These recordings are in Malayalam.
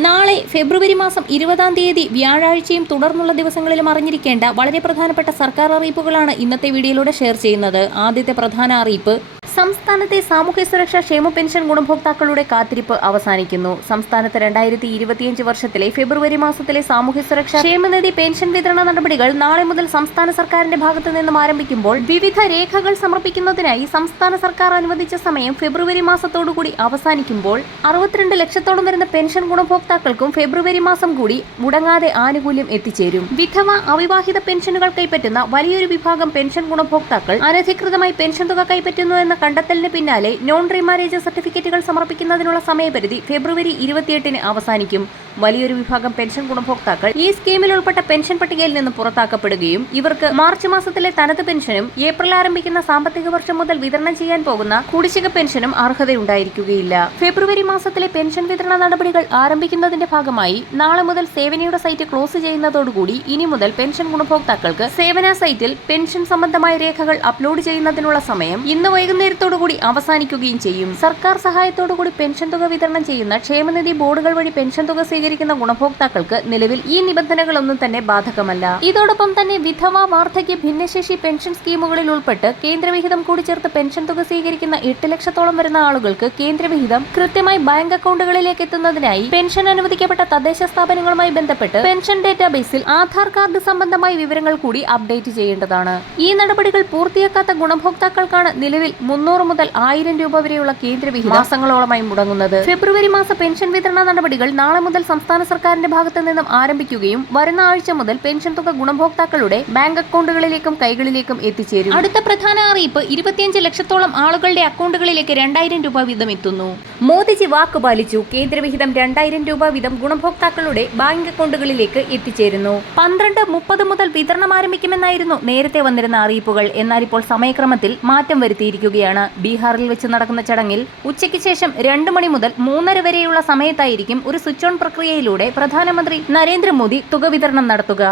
നാളെ ഫെബ്രുവരി മാസം ഇരുപതാം തീയതി വ്യാഴാഴ്ചയും തുടർന്നുള്ള ദിവസങ്ങളിലും അറിഞ്ഞിരിക്കേണ്ട വളരെ പ്രധാനപ്പെട്ട സർക്കാർ അറിയിപ്പുകളാണ് ഇന്നത്തെ വീഡിയോയിലൂടെ ഷെയർ ചെയ്യുന്നത്. ആദ്യത്തെ പ്രധാന അറിയിപ്പ് സംസ്ഥാനത്തെ സാമൂഹ്യ സുരക്ഷാ ക്ഷേമ പെൻഷൻ ഗുണഭോക്താക്കളുടെ കാത്തിരിപ്പ് അവസാനിക്കുന്നു. സംസ്ഥാനത്ത് രണ്ടായിരത്തി ഇരുപത്തിയഞ്ച് വർഷത്തിലെ ഫെബ്രുവരി മാസത്തിലെ സാമൂഹ്യ സുരക്ഷാ ക്ഷേമനിധി പെൻഷൻ വിതരണ നടപടികൾ നാളെ മുതൽ സംസ്ഥാന സർക്കാരിന്റെ ഭാഗത്തു നിന്നും ആരംഭിക്കുമ്പോൾ വിവിധ രേഖകൾ സമർപ്പിക്കുന്നതിനായി സംസ്ഥാന സർക്കാർ അനുവദിച്ച സമയം ഫെബ്രുവരി മാസത്തോടുകൂടി അവസാനിക്കുമ്പോൾ അറുപത്തിരണ്ട് ലക്ഷത്തോളം വരുന്ന പെൻഷൻ ഗുണഭോക്താക്കൾക്കും ഫെബ്രുവരി മാസം കൂടി മുടങ്ങാതെ ആനുകൂല്യം എത്തിച്ചേരും. വിധവ അവിവാഹിത പെൻഷനുകൾ കൈപ്പറ്റുന്ന വലിയൊരു വിഭാഗം പെൻഷൻ ഗുണഭോക്താക്കൾ അനധികൃതമായി പെൻഷൻ തുക കൈപ്പറ്റുന്നു എന്ന കണ്ടെത്തലിന് പിന്നാലെ നോൺ റീമാരേജ് സർട്ടിഫിക്കറ്റുകൾ സമർപ്പിക്കുന്നതിനുള്ള സമയപരിധി ഫെബ്രുവരി ഇരുപത്തിയെട്ടിന് അവസാനിക്കും. വലിയൊരു വിഭാഗം പെൻഷൻ ഗുണഭോക്താക്കൾ ഈ സ്കീമിൽ ഉൾപ്പെട്ട പെൻഷൻ പട്ടികയിൽ നിന്ന് പുറത്താക്കപ്പെടുകയും ഇവർക്ക് മാർച്ച് മാസത്തിലെ തനത് പെൻഷനും ഏപ്രിൽ ആരംഭിക്കുന്ന സാമ്പത്തിക വർഷം മുതൽ വിതരണം ചെയ്യാൻ പോകുന്ന കുടിശ്ശിക പെൻഷനും അർഹതയുണ്ടായിരിക്കുകയില്ല. ഫെബ്രുവരി മാസത്തിലെ പെൻഷൻ വിതരണ നടപടികൾ ആരംഭിക്കുന്നതിന്റെ ഭാഗമായി നാളെ മുതൽ സേവനയുടെ സൈറ്റ് ക്ലോസ് ചെയ്യുന്നതോടുകൂടി ഇനി മുതൽ പെൻഷൻ ഗുണഭോക്താക്കൾക്ക് സേവന സൈറ്റിൽ പെൻഷൻ സംബന്ധമായ രേഖകൾ അപ്ലോഡ് ചെയ്യുന്നതിനുള്ള സമയം ഇന്ന് വൈകുന്നേരത്തോടുകൂടി അവസാനിക്കുകയും ചെയ്യും. സർക്കാർ സഹായത്തോടുകൂടി പെൻഷൻ തുക വിതരണം ചെയ്യുന്ന ക്ഷേമനിധി ബോർഡുകൾ വഴി പെൻഷൻ തുക സ്വീകരിക്കുന്ന ഗുണഭോക്താക്കൾക്ക് നിലവിൽ ഈ നിബന്ധനകളൊന്നും തന്നെ ബാധകമല്ല. ഇതോടൊപ്പം തന്നെ വിധവ വാർദ്ധക്യ ഭിന്നശേഷി പെൻഷൻ സ്കീമുകളിൽ ഉൾപ്പെട്ട് കേന്ദ്രവിഹിതം കൂടി ചേർത്ത് പെൻഷൻ തുക സ്വീകരിക്കുന്ന എട്ട് ലക്ഷത്തോളം വരുന്ന ആളുകൾക്ക് കേന്ദ്രവിഹിതം കൃത്യമായി ബാങ്ക് അക്കൗണ്ടുകളിലേക്ക് എത്തുന്നതിനായി പെൻഷൻ അനുവദിക്കപ്പെട്ട തദ്ദേശ സ്ഥാപനങ്ങളുമായി ബന്ധപ്പെട്ട് പെൻഷൻ ഡേറ്റാബേസിൽ ആധാർ കാർഡ് സംബന്ധമായ വിവരങ്ങൾ കൂടി അപ്ഡേറ്റ് ചെയ്യേണ്ടതാണ്. ഈ നടപടികൾ പൂർത്തിയാക്കാത്ത ഗുണഭോക്താക്കൾക്കാണ് നിലവിൽ മുന്നൂറ് മുതൽ ആയിരം രൂപ വരെയുള്ള കേന്ദ്രവിഹിതം മാസങ്ങളോളമായി മുടങ്ങുന്നത്. ഫെബ്രുവരി മാസ പെൻഷൻ വിതരണ നടപടികൾ നാളെ മുതൽ സംസ്ഥാന സർക്കാരിന്റെ ഭാഗത്തു നിന്നും ആരംഭിക്കുകയും വരുന്ന ആഴ്ച മുതൽ പെൻഷൻ തുക ഗുണഭോക്താക്കളുടെ ബാങ്ക് അക്കൗണ്ടുകളിലേക്കും കൈകളിലേക്കും എത്തിച്ചേരും. അടുത്ത പ്രധാന അറിയിപ്പ് ഇരുപത്തിയഞ്ച് ലക്ഷത്തോളം ആളുകളുടെ അക്കൗണ്ടുകളിലേക്ക് രണ്ടായിരം രൂപ വീതം എത്തുന്നു. മോദിജി വാക്ക് പാലിച്ചു. കേന്ദ്രവിഹിതം രണ്ടായിരം രൂപ വീതം ഗുണഭോക്താക്കളുടെ ബാങ്ക് അക്കൗണ്ടുകളിലേക്ക് എത്തിച്ചേരുന്നു. പന്ത്രണ്ട് മുപ്പത് മുതൽ വിതരണം ആരംഭിക്കുമെന്നായിരുന്നു നേരത്തെ വന്നിരുന്ന അറിയിപ്പുകൾ. എന്നാൽ ഇപ്പോൾ സമയക്രമത്തിൽ മാറ്റം വരുത്തിയിരിക്കുകയാണ്. ബീഹാറിൽ വെച്ച് നടക്കുന്ന ചടങ്ങിൽ ഉച്ചയ്ക്ക് ശേഷം രണ്ട് മണി മുതൽ മൂന്നര വരെയുള്ള സമയത്തായിരിക്കും ഒരു സ്വിച്ച് ഓൺ പ്രക്രിയയിലൂടെ പ്രധാനമന്ത്രി നരേന്ദ്രമോദി തുക വിതരണം നടത്തുക.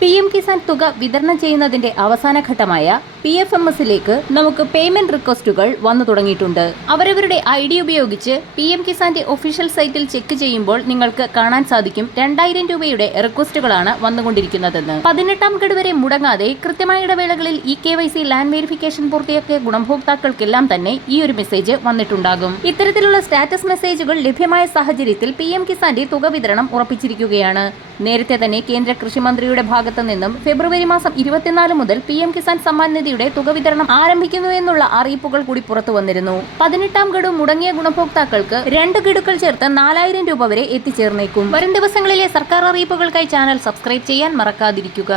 പി എം കിസാൻ തുക വിതരണം ചെയ്യുന്നതിന്റെ അവസാന ഘട്ടമായ പി എഫ് എം എസിലേക്ക് നമുക്ക് പേയ്മെന്റ് റിക്വസ്റ്റുകൾ വന്നു തുടങ്ങിയിട്ടുണ്ട്. അവരവരുടെ ഐ ഡി ഉപയോഗിച്ച് പി എം കിസാന്റെ ഒഫീഷ്യൽ സൈറ്റിൽ ചെക്ക് ചെയ്യുമ്പോൾ നിങ്ങൾക്ക് കാണാൻ സാധിക്കും രണ്ടായിരം രൂപയുടെ റിക്വസ്റ്റുകളാണ് വന്നുകൊണ്ടിരിക്കുന്നതെന്ന്. പതിനെട്ടാം ഗഡ് വരെ മുടങ്ങാതെ കൃത്യമായ ഇടവേളകളിൽ E K Y C land verification പൂർത്തിയാക്കിയ ഗുണഭോക്താക്കൾക്കെല്ലാം തന്നെ ഈ ഒരു മെസ്സേജ് വന്നിട്ടുണ്ടാകും. ഇത്തരത്തിലുള്ള സ്റ്റാറ്റസ് മെസ്സേജുകൾ ലഭ്യമായ സാഹചര്യത്തിൽ പി എം കിസാന്റെ തുക വിതരണം ഉറപ്പിച്ചിരിക്കുകയാണ്. നേരത്തെ തന്നെ കേന്ദ്ര കൃഷിമന്ത്രിയുടെ ഭാഗത്തു നിന്നും ഫെബ്രുവരി മാസം ഇരുപത്തിനാല് മുതൽ പി എം കിസാൻ സമ്മാൻ നിധിയുടെ തുക വിതരണം ആരംഭിക്കുന്നു എന്നുള്ള അറിയിപ്പുകൾ കൂടി പുറത്തു വന്നിരുന്നു. പതിനെട്ടാം ഗഡു മുടങ്ങിയ ഗുണഭോക്താക്കൾക്ക് രണ്ട് ഗഡുക്കൾ ചേർത്ത് നാലായിരം രൂപ വരെ എത്തിച്ചേർന്നേക്കും. വരും ദിവസങ്ങളിലെ സർക്കാർ അറിയിപ്പുകൾക്കായി ചാനൽ സബ്സ്ക്രൈബ് ചെയ്യാൻ മറക്കാതിരിക്കുക.